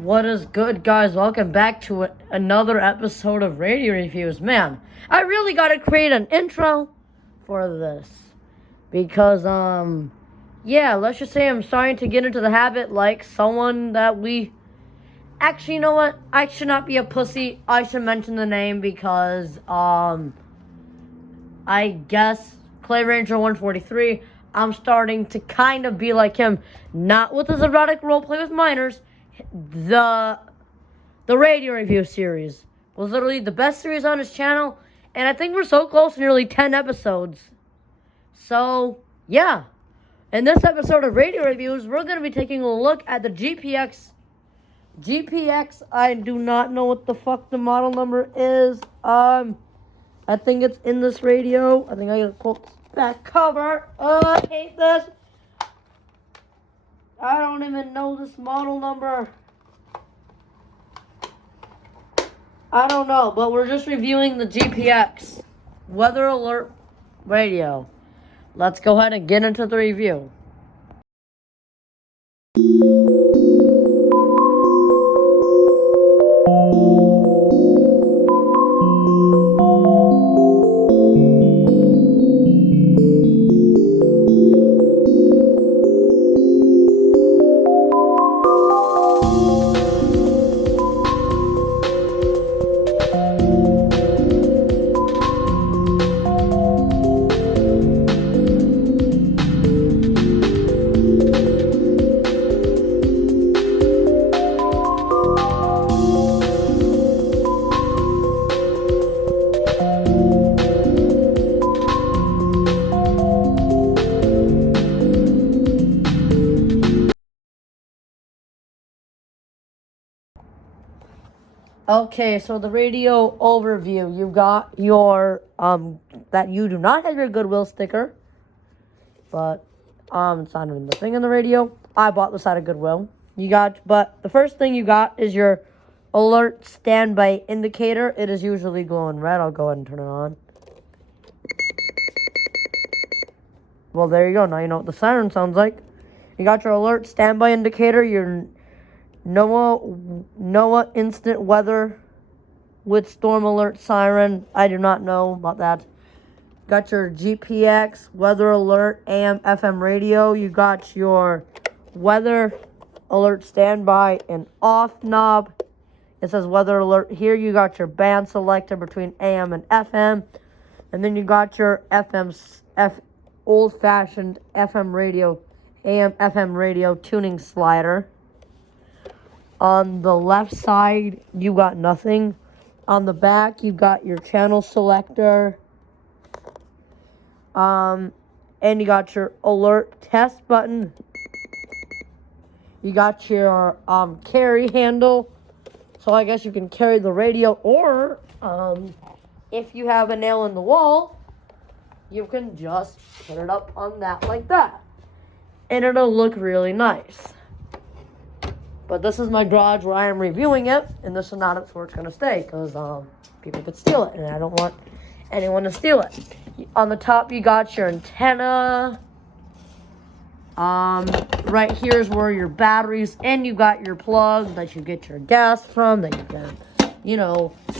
What is good, guys? Welcome back to another episode of Radio Reviews. Man, I really gotta create an intro for this because, yeah, let's just say I'm starting to get into the habit like someone that we... Actually, you know what? I should not be a pussy. I should mention the name because, I guess Clay Ranger 143, I'm starting to kind of be like him. Not with his erotic roleplay with minors. The radio review series was literally the best series on his channel, and I think we're so close to nearly 10 episodes. So, yeah. In this episode of Radio Reviews, we're going to be taking a look at the GPX. GPX, I do not know what the fuck the model number is. I think it's in this radio. I think I gotta quote back cover. I hate this. I don't even know this model number. I don't know, but we're just reviewing the GPX Weather Alert Radio. Let's go ahead and get into the review. Okay, so the radio overview. You got your, that you do not have your Goodwill sticker. But, it's not even the thing in the radio. I bought this out of Goodwill. But the first thing you got is your alert standby indicator. It is usually glowing red. I'll go ahead and turn it on. Well, there you go. Now you know what the siren sounds like. You got your alert standby indicator, your NOAA instant weather with storm alert siren. I do not know about that. Got your GPX weather alert AM FM radio. You got your weather alert standby and off knob. It says weather alert here. You got your band selector between AM and FM. And then you got your old-fashioned FM radio, AM FM radio tuning slider. On the left side, you got nothing. On the back, you got your channel selector. And you got your alert test button. You got your carry handle. So I guess you can carry the radio, or if you have a nail in the wall, you can just put it up on that like that. And it'll look really nice. But this is my garage where I am reviewing it, and this is not where it's going to stay, because people could steal it, and I don't want anyone to steal it. On the top, you got your antenna. Right here is where your batteries, and you got your plug that you get your gas from, that you can,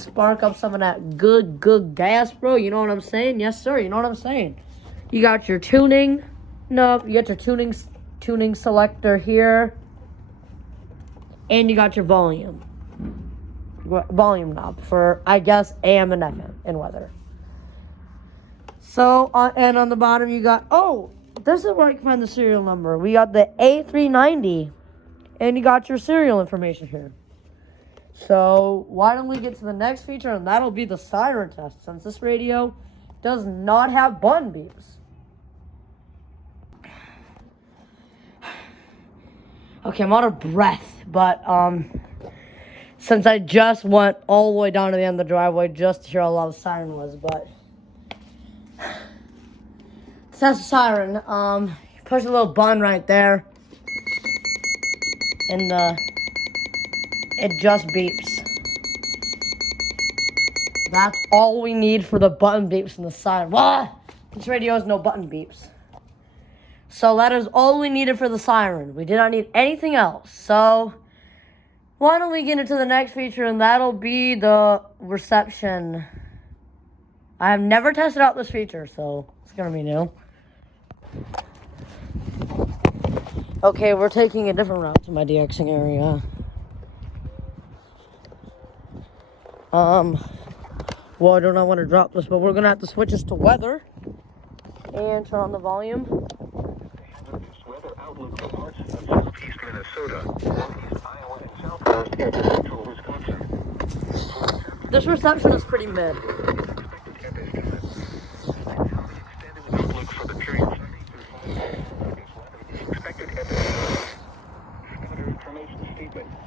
spark up some of that good gas, bro. You know what I'm saying? Yes, sir. You know what I'm saying? You got your tuning. No, you got your tuning selector here. And you got your volume knob for, I guess, AM and FM and weather. So, and on the bottom you got, this is where I can find the serial number. We got the A390, and you got your serial information here. So, why don't we get to the next feature, and that'll be the siren test, since this radio does not have button beeps. Okay, I'm out of breath, but, since I just went all the way down to the end of the driveway just to hear how loud the siren was, but... That's the siren. Push a little button right there, and, it just beeps. That's all we need for the button beeps and the siren. What? This radio has no button beeps. So that is all we needed for the siren. We did not need anything else. So Why don't we get into the next feature, and that'll be the reception. I have never tested out this feature, so it's gonna be new. Okay, we're taking a different route to my DXing area. Well, I do not want to drop this, but we're gonna have to switch this to weather and turn on the volume. Weather outlook for parts of southeast Minnesota, northeast Iowa, and southwest into central Wisconsin. This reception is pretty mid. Outlook for the period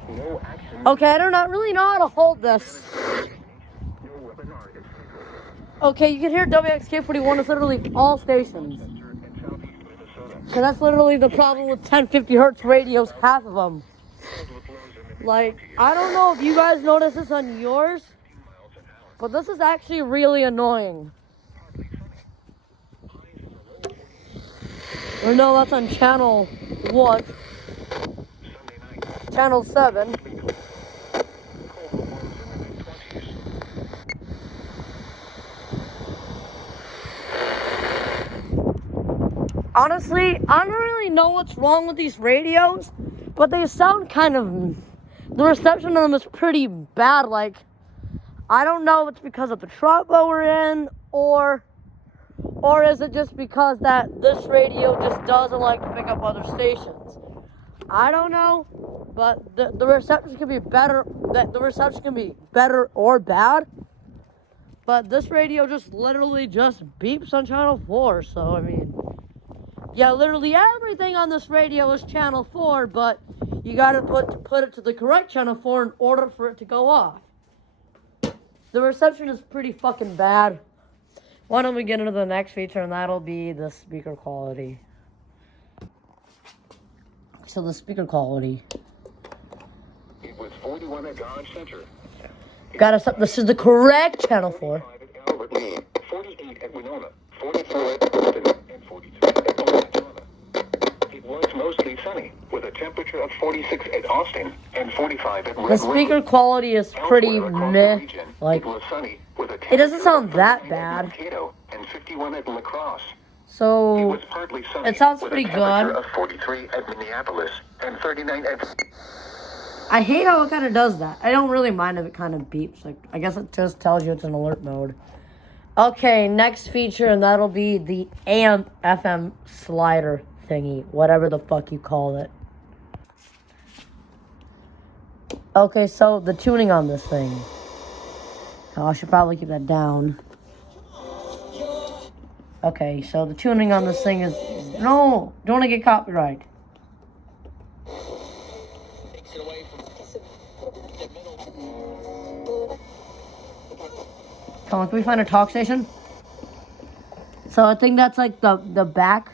no action. Okay, I do not really know how to hold this. Okay, you can hear WXK41. It's literally all stations. Because that's literally the problem with 1050 hertz radios, half of them. Like, I don't know if you guys notice this on yours, but this is actually really annoying. Or no, that's on channel 1. Channel 7. Honestly, I don't really know what's wrong with these radios, but they sound kind of... The reception of them is pretty bad. Like, I don't know if it's because of the tropo we're in, or is it just because that this radio just doesn't like to pick up other stations. I don't know, but the reception can be better. The reception can be better or bad. But this radio just literally just beeps on channel 4. So I mean, yeah, literally everything on this radio is channel 4, but you gotta put it to the correct channel 4 in order for it to go off. The reception is pretty fucking bad. Why don't we get into the next feature, and that'll be the speaker quality. So the speaker quality. It was 41 at Dodge Center. Got us up. This is the correct channel 4. 45 at Albert Lee, 48 at Winona, 44 at Austin, and 43 at Oklahoma. It was mostly sunny, with a temperature of 46 at Austin and 45 at Red The speaker quality is pretty meh. Like, it was sunny, with a it doesn't sound temperature that of 39 bad. at Mankato and 51 at La Crosse. It So was partly sunny, it sounds with pretty a temperature good. of 43 at Minneapolis and 39 at... I hate how it kind of does that. I don't really mind if it kind of beeps. Like, I guess it just tells you it's in alert mode. Okay, next feature, and that'll be the AM FM slider thingy, whatever the fuck you call it. Okay, so the tuning on this thing. Oh, I should probably keep that down. Okay, so the tuning on this thing is... No! Don't want to get copyright. Come on, can we find a talk station? So I think that's like the back.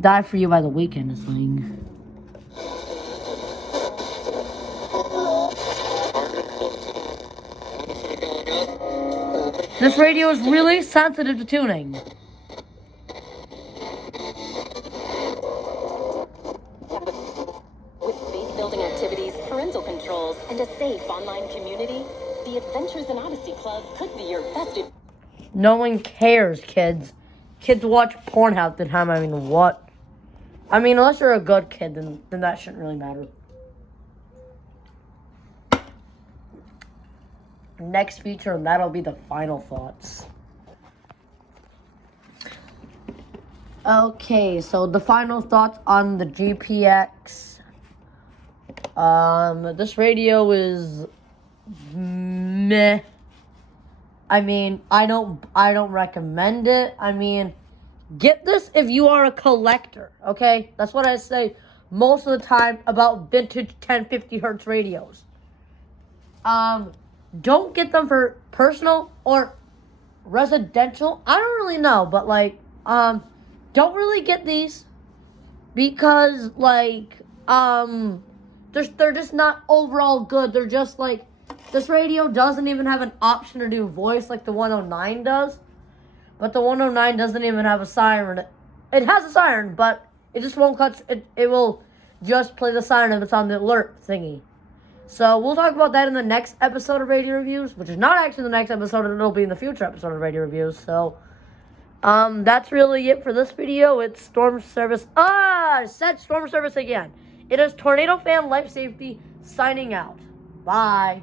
Die for You by The Weeknd is playing. This radio is really sensitive to tuning. With faith-building activities, parental controls, and a safe online community, the Adventures in Odyssey Club could be your best... No one cares, kids. Kids watch porn half the time. I mean, what? I mean, unless you're a good kid, then that shouldn't really matter. Next feature, and that'll be the final thoughts. Okay, so the final thoughts on the GPX. This radio is meh. I mean, I don't recommend it. I mean, get this if you are a collector, okay? That's what I say most of the time about vintage 1050 hertz radios. Don't get them for personal or residential. I don't really know, but like, don't really get these because like, they're just not overall good. They're just like, this radio doesn't even have an option to do voice like the 109 does. But the 109 doesn't even have a siren It has a siren, but it just won't cut. It will just play the siren if it's on the alert thingy. So we'll talk about that in the next episode of Radio Reviews, which is not actually the next episode, it'll be in the future episode of Radio Reviews. So, that's really it for this video. It's Storm Service. I said Storm Service again. It is Tornado Fan Life Safety signing out. Bye.